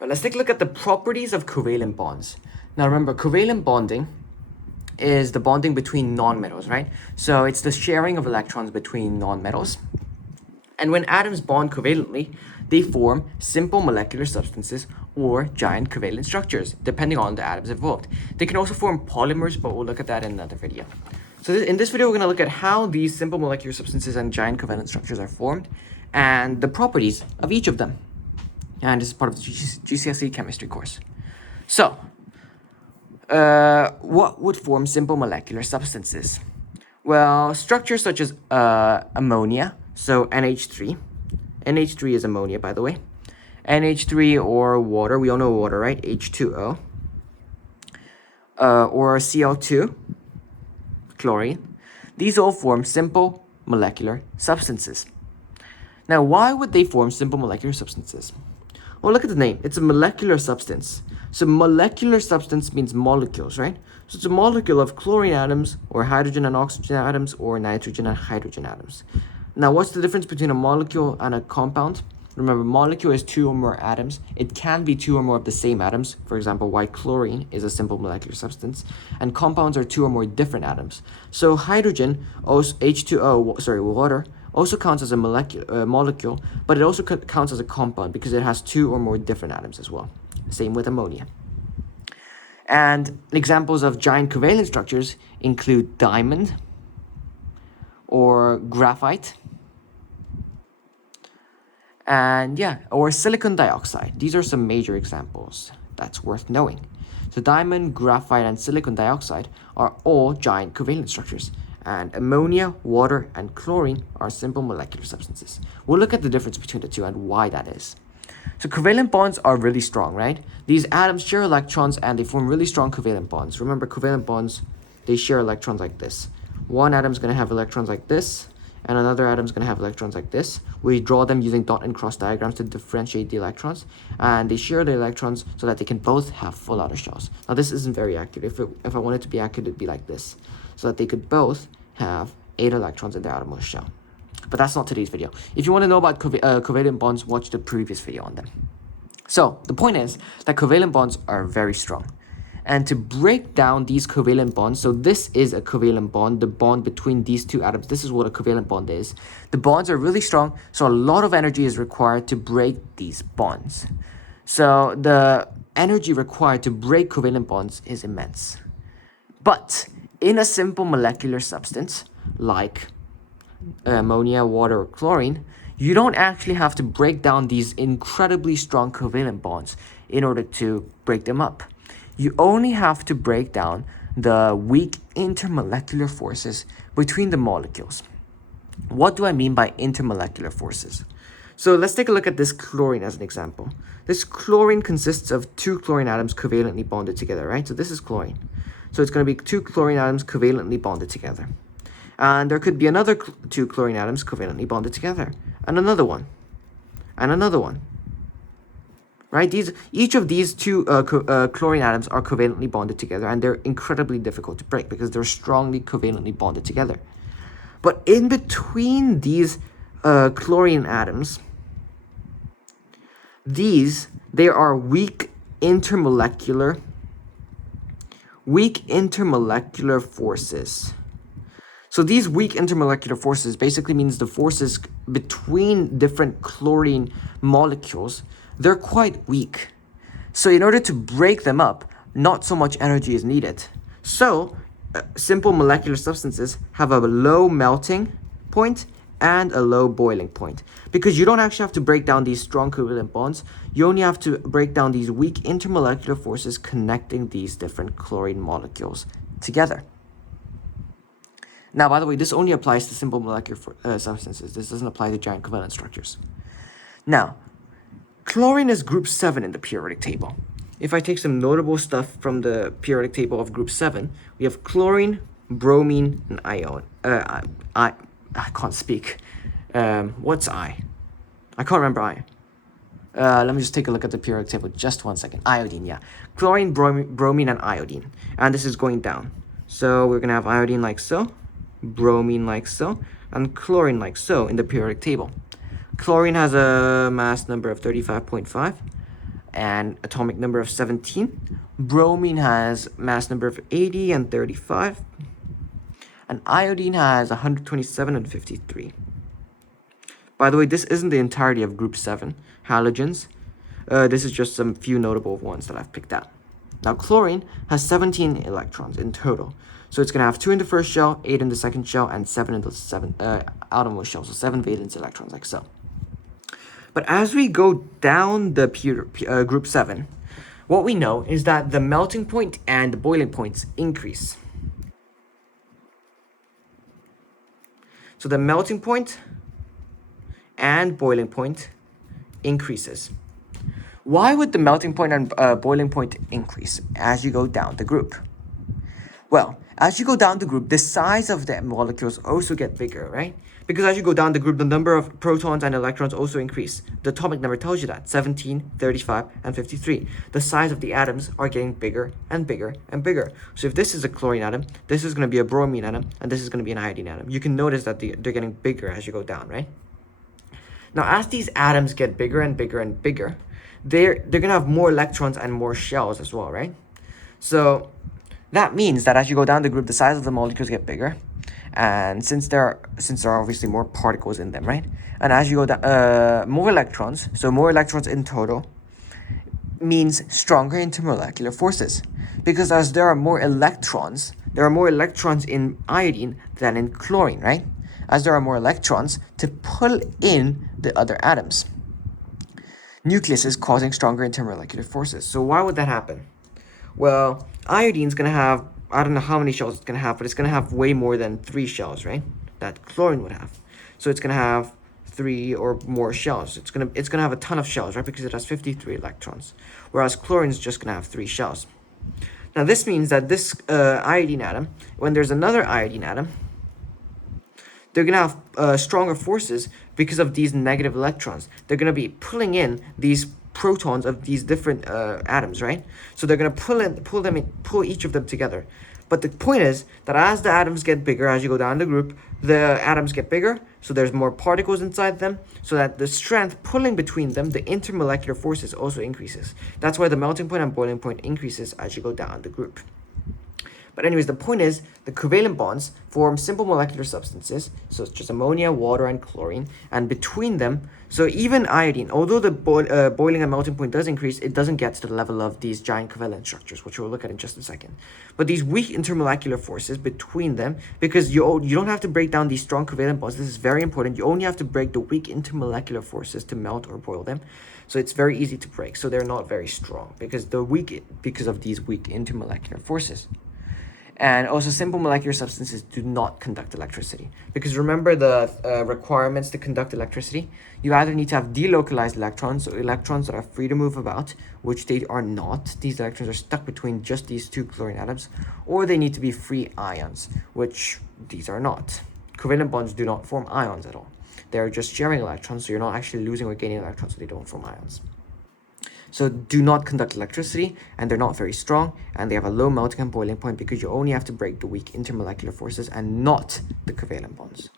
Right, let's take a look at the properties of covalent bonds. Now remember, covalent bonding is the bonding between nonmetals, right? So it's the sharing of electrons between nonmetals. And when atoms bond covalently, they form simple molecular substances or giant covalent structures, depending on the atoms involved. They can also form polymers, but we'll look at that in another video. So in this video, we're going to look at how these simple molecular substances and giant covalent structures are formed and the properties of each of them. And this is part of the GCSE Chemistry course. So, what would form simple molecular substances? Well, structures such as ammonia, so NH3. NH3 is ammonia, by the way. NH3 or water, we all know water, right? H2O. Or Cl2, chlorine. These all form simple molecular substances. Now, why would they form simple molecular substances? Well, look at the name. It's a molecular substance. So molecular substance means molecules, right? So it's a molecule of chlorine atoms or hydrogen and oxygen atoms or nitrogen and hydrogen atoms. Now, what's the difference between a molecule and a compound? Remember, molecule is two or more atoms. It can be two or more of the same atoms. For example, white chlorine is a simple molecular substance. And compounds are two or more different atoms. So hydrogen, H2O, water, also counts as a molecule, but it also counts as a compound because it has two or more different atoms as well. Same with ammonia. And examples of giant covalent structures include diamond or graphite, and or silicon dioxide. These are some major examples that's worth knowing. So diamond, graphite, and silicon dioxide are all giant covalent structures. And ammonia, water, and chlorine are simple molecular substances. We'll look at the difference between the two and why that is. So covalent bonds are really strong, right? These atoms share electrons and they form really strong covalent bonds. Remember, covalent bonds, they share electrons like this. One atom's going to have electrons like this, and another atom's going to have electrons like this. We draw them using dot and cross diagrams to differentiate the electrons, and they share the electrons so that they can both have full outer shells. Now, this isn't very accurate. If I wanted to be accurate, it'd be like this, so that they could both have 8 electrons in their outermost shell. But that's not today's video. If you want to know about covalent bonds, watch the previous video on them. So the point is that covalent bonds are very strong. And to break down these covalent bonds, so this is a covalent bond, the bond between these two atoms. This is what a covalent bond is. The bonds are really strong, so a lot of energy is required to break these bonds. So the energy required to break covalent bonds is immense. But in a simple molecular substance, like ammonia, water, or chlorine, you don't actually have to break down these incredibly strong covalent bonds in order to break them up. You only have to break down the weak intermolecular forces between the molecules. What do I mean by intermolecular forces? So let's take a look at this chlorine as an example. This chlorine consists of two chlorine atoms covalently bonded together, right? So this is chlorine. So it's going to be two chlorine atoms covalently bonded together. And there could be another two chlorine atoms covalently bonded together. And another one. And another one. Right? Each of these two chlorine atoms are covalently bonded together. And they're incredibly difficult to break because they're strongly covalently bonded together. But in between these chlorine atoms, there are weak intermolecular forces. So these weak intermolecular forces basically means the forces between different chlorine molecules, they're quite weak. So in order to break them up, not so much energy is needed. So simple molecular substances have a low melting point and a low boiling point. Because you don't actually have to break down these strong covalent bonds, you only have to break down these weak intermolecular forces connecting these different chlorine molecules together. Now, by the way, this only applies to simple molecular substances. This doesn't apply to giant covalent structures. Now, chlorine is group 7 in the periodic table. If I take some notable stuff from the periodic table of group 7, we have chlorine, bromine, and ion. I can't speak. What's I? I can't remember I. Let me just take a look at the periodic table. Just one second. Iodine, yeah. Chlorine, bromine, and iodine. And this is going down. So we're going to have iodine like so, bromine like so, and chlorine like so in the periodic table. Chlorine has a mass number of 35.5. and atomic number of 17. Bromine has mass number of 80 and 35. And iodine has 127 and 53. By the way, this isn't the entirety of group 7 halogens. This is just some few notable ones that I've picked out. Now, chlorine has 17 electrons in total. So it's going to have 2 in the first shell, 8 in the second shell, and 7 in the outermost shell. So 7 valence electrons, like so. But as we go down the group 7, what we know is that the melting point and the boiling points increase. So the melting point and boiling point increases. Why would the melting point and boiling point increase as you go down the group? Well, as you go down the group, the size of the molecules also get bigger, right? Because as you go down the group, the number of protons and electrons also increase. The atomic number tells you that, 17, 35, and 53. The size of the atoms are getting bigger and bigger and bigger. So if this is a chlorine atom, this is going to be a bromine atom, and this is going to be an iodine atom. You can notice that they're getting bigger as you go down, right? Now, as these atoms get bigger and bigger and bigger, they're going to have more electrons and more shells as well, right? So that means that as you go down the group, the size of the molecules get bigger, and since there are obviously more particles in them, right? And as you go down, more electrons, so more electrons in total, means stronger intermolecular forces, because as there are more electrons in iodine than in chlorine, right? As there are more electrons to pull in the other atoms. Nucleuses causing stronger intermolecular forces. So why would that happen? Well, iodine's going to have, I don't know how many shells it's going to have, but it's going to have way more than 3 shells, right? That chlorine would have. So it's going to have 3 or more shells. It's going to have a ton of shells, right? Because it has 53 electrons. Whereas chlorine is just going to have 3 shells. Now, this means that this iodine atom, when there's another iodine atom, they're going to have stronger forces because of these negative electrons. They're going to be pulling in these protons of these different atoms, right? So they're going to pull each of them together. But the point is that as the atoms get bigger, as you go down the group, the atoms get bigger, so there's more particles inside them, so that the strength pulling between them, the intermolecular forces, also increases. That's why the melting point and boiling point increases as you go down the group. But anyways, the point is the covalent bonds form simple molecular substances, so it's just ammonia, water, and chlorine, and between them, so even iodine, although the boiling and melting point does increase, it doesn't get to the level of these giant covalent structures, which we'll look at in just a second. But these weak intermolecular forces between them, because you don't have to break down these strong covalent bonds, this is very important, you only have to break the weak intermolecular forces to melt or boil them. So it's very easy to break, so they're not very strong, because of these weak intermolecular forces. And also, simple molecular substances do not conduct electricity. Because remember the requirements to conduct electricity? You either need to have delocalized electrons, or electrons that are free to move about, which they are not. These electrons are stuck between just these 2 chlorine atoms. Or they need to be free ions, which these are not. Covalent bonds do not form ions at all. They're just sharing electrons, so you're not actually losing or gaining electrons, so they don't form ions. So do not conduct electricity, and they're not very strong, and they have a low melting and boiling point because you only have to break the weak intermolecular forces and not the covalent bonds.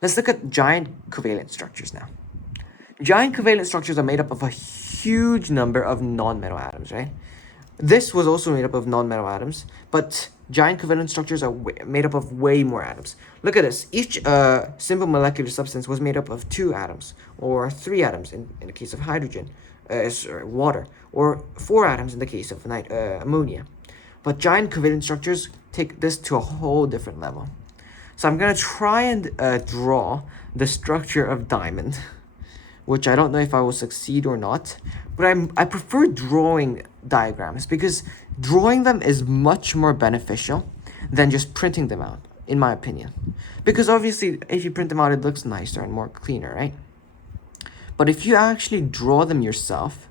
Let's look at giant covalent structures now. Giant covalent structures are made up of a huge number of non-metal atoms, right? This was also made up of non-metal atoms, but giant covalent structures are made up of way more atoms. Look at this. Each simple molecular substance was made up of 2 atoms, or 3 atoms in the case of hydrogen, water, or 4 atoms in the case of ammonia. But giant covalent structures take this to a whole different level. So I'm going to try and draw the structure of diamond, which I don't know if I will succeed or not, but I prefer drawing diagrams because drawing them is much more beneficial than just printing them out, in my opinion. Because obviously, if you print them out, it looks nicer and more cleaner, right? But if you actually draw them yourself,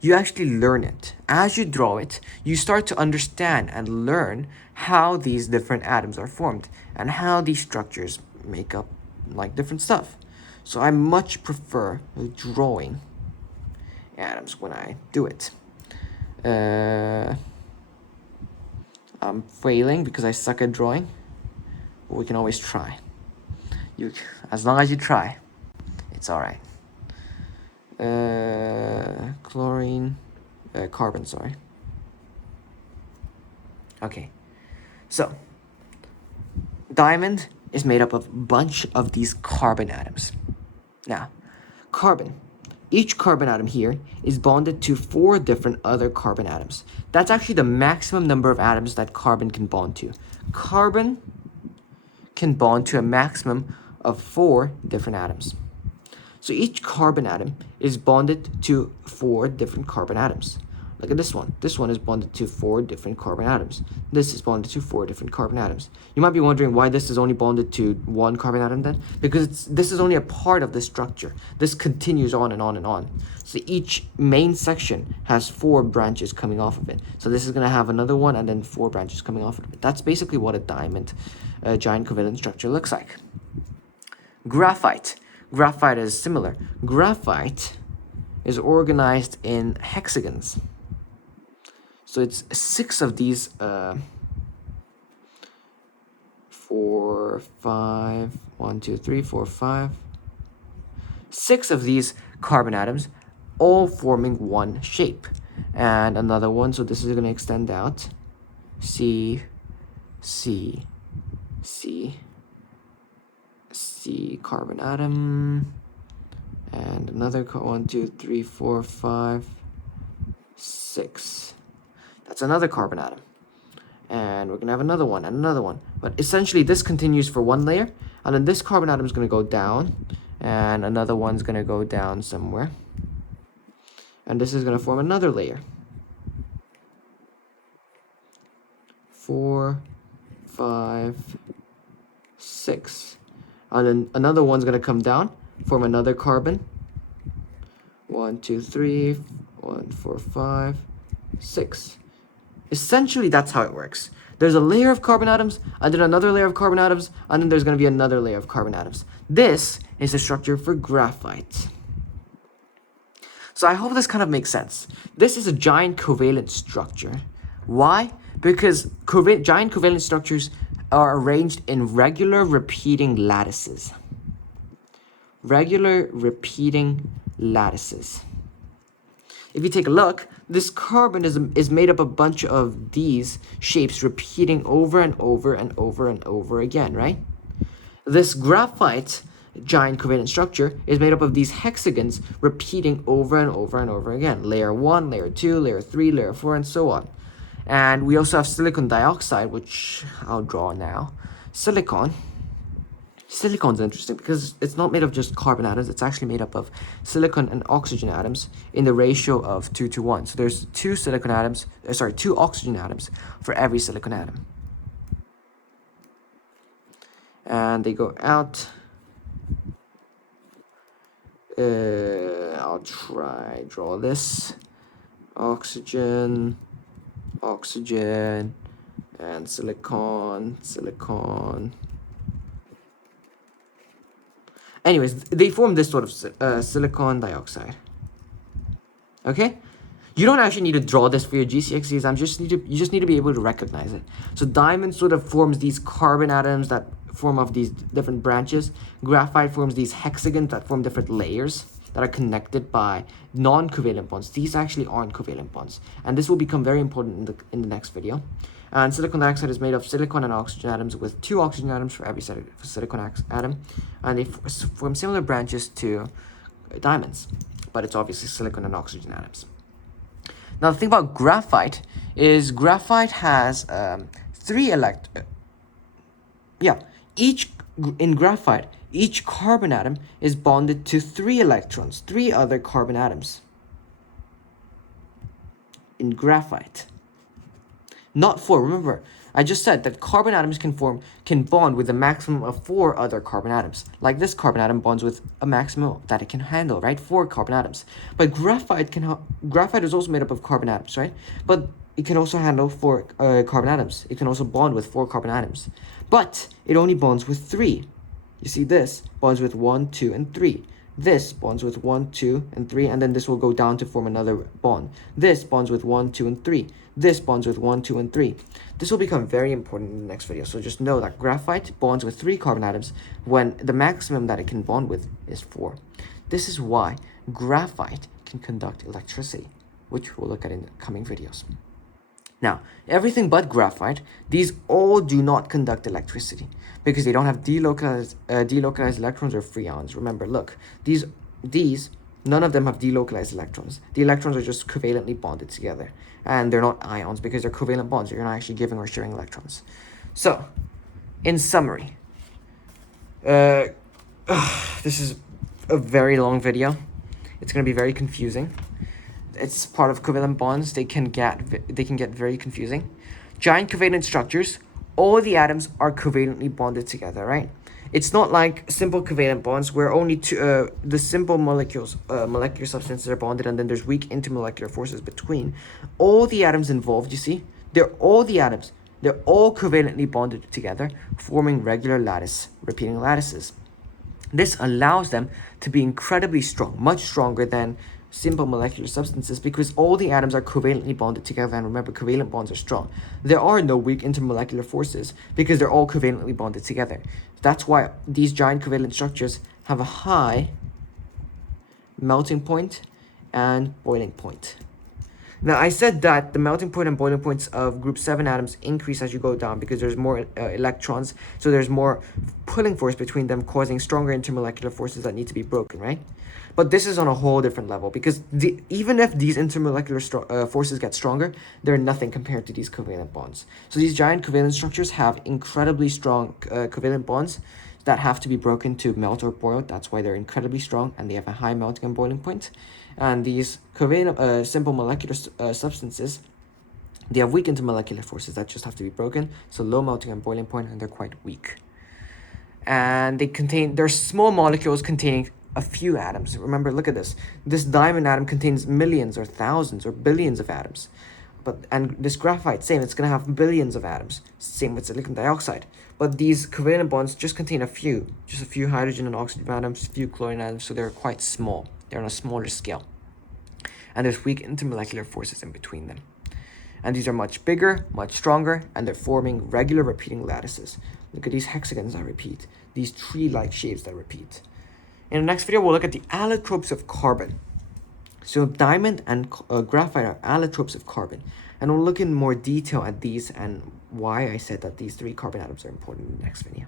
you actually learn it. As you draw it, you start to understand and learn how these different atoms are formed and how these structures make up like different stuff. So I much prefer drawing atoms when I do it. I'm failing because I suck at drawing, but we can always try. As long as you try, it's all right. chlorine, carbon, sorry. Okay, so diamond is made up of a bunch of these carbon atoms. Now, carbon. Each carbon atom here is bonded to 4 different other carbon atoms. That's actually the maximum number of atoms that carbon can bond to. Carbon can bond to a maximum of 4 different atoms. So each carbon atom is bonded to 4 different carbon atoms. Look at this one. This one is bonded to 4 different carbon atoms. This is bonded to 4 different carbon atoms. You might be wondering why this is only bonded to 1 carbon atom then? Because this is only a part of the structure. This continues on and on and on. So each main section has 4 branches coming off of it. So this is going to have another one and then 4 branches coming off of it. That's basically what a diamond giant covalent structure looks like. Graphite. Graphite is similar. Graphite is organized in hexagons. So it's 6 of these, 4, 5, 1, 2, 3, 4, 5, 6 of these carbon atoms, all forming one shape. And another one, so this is going to extend out. C, C, C, C carbon atom. And another 1, 2, 3, 4, 5, 6. That's another carbon atom. And we're going to have another one and another one. But essentially, this continues for one layer. And then this carbon atom is going to go down. And another one's going to go down somewhere. And this is going to form another layer. 4, 5, 6. And then another one's going to come down, form another carbon. 1, 2, 3, 1, 4, 5, 6. Essentially, that's how it works. There's a layer of carbon atoms, and then another layer of carbon atoms, and then there's going to be another layer of carbon atoms. This is the structure for graphite. So I hope this kind of makes sense. This is a giant covalent structure. Why? Because giant covalent structures are arranged in regular repeating lattices. Regular repeating lattices. If you take a look, this carbon is made up of a bunch of these shapes repeating over and over and over and over again, right? This graphite giant covalent structure is made up of these hexagons repeating over and over and over again. Layer 1, layer 2, layer 3, layer 4, and so on. And we also have silicon dioxide, which I'll draw now. Silicon's interesting because it's not made of just carbon atoms. It's actually made up of silicon and oxygen atoms in the ratio of 2 to 1. So there's 2 oxygen atoms for every silicon atom. And they go out. I'll draw this. Oxygen, and silicon. Anyways, they form this sort of silicon dioxide. Okay? You don't actually need to draw this for your GCSE exam. You just need to be able to recognize it. So diamond sort of forms these carbon atoms that form of these different branches. Graphite forms these hexagons that form different layers that are connected by non-covalent bonds. These actually aren't covalent bonds. And this will become very important in the next video. And silicon dioxide is made of silicon and oxygen atoms with 2 oxygen atoms for every silicon atom. And they form similar branches to diamonds. But it's obviously silicon and oxygen atoms. Now, the thing about graphite is graphite has 3 in graphite, each carbon atom is bonded to 3 electrons, 3 other carbon atoms. In graphite. Not 4. Remember, I just said that carbon atoms can bond with a maximum of 4 other carbon atoms. Like this carbon atom bonds with a maximum that it can handle, right? 4 carbon atoms. But graphite is also made up of carbon atoms, right? But it can also handle 4 carbon atoms. It can also bond with 4 carbon atoms. But it only bonds with 3. You see, this bonds with 1, 2, and 3. This bonds with 1, 2, and 3, and then this will go down to form another bond. This bonds with 1, 2, and 3. This bonds with 1, 2, and 3. This will become very important in the next video. So just know that graphite bonds with 3 carbon atoms when the maximum that it can bond with is 4. This is why graphite can conduct electricity, which we'll look at in the coming videos. Now, everything but graphite, these all do not conduct electricity because they don't have delocalized electrons or free ions. Remember, look, these none of them have delocalized electrons. The electrons are just covalently bonded together, and they're not ions because they're covalent bonds. You're not actually giving or sharing electrons. So, in summary, this is a very long video. It's going to be very confusing. It's part of covalent bonds. They can get very confusing. Giant covalent structures, all the atoms are covalently bonded together, right? It's not like simple covalent bonds where only the simple molecular substances are bonded and then there's weak intermolecular forces between. All the atoms involved, you see, they're all covalently bonded together, forming regular lattice, repeating lattices. This allows them to be incredibly strong, much stronger than simple molecular substances because all the atoms are covalently bonded together, and remember, covalent bonds are strong. There are no weak intermolecular forces because they're all covalently bonded together. That's why these giant covalent structures have a high melting point and boiling point. Now, I said that the melting point and boiling points of group 7 atoms increase as you go down because there's more electrons, so there's more pulling force between them, causing stronger intermolecular forces that need to be broken, right? But this is on a whole different level because even if these intermolecular forces get stronger, they're nothing compared to these covalent bonds. So these giant covalent structures have incredibly strong covalent bonds that have to be broken to melt or boil. That's why they're incredibly strong and they have a high melting and boiling point. And these covalent simple molecular substances, they have weak intermolecular forces that just have to be broken, so low melting and boiling point, and they're quite weak. And they're small molecules containing a few atoms. Remember, look at this. This diamond atom contains millions or thousands or billions of atoms. And this graphite, same, it's going to have billions of atoms. Same with silicon dioxide. But these covalent bonds just contain just a few hydrogen and oxygen atoms, a few chlorine atoms, so they're quite small. They're on a smaller scale. And there's weak intermolecular forces in between them. And these are much bigger, much stronger, and they're forming regular repeating lattices. Look at these hexagons that repeat, these tree-like shapes that repeat. In the next video, we'll look at the allotropes of carbon. So diamond and graphite are allotropes of carbon. And we'll look in more detail at these and why I said that these 3 carbon atoms are important in the next video.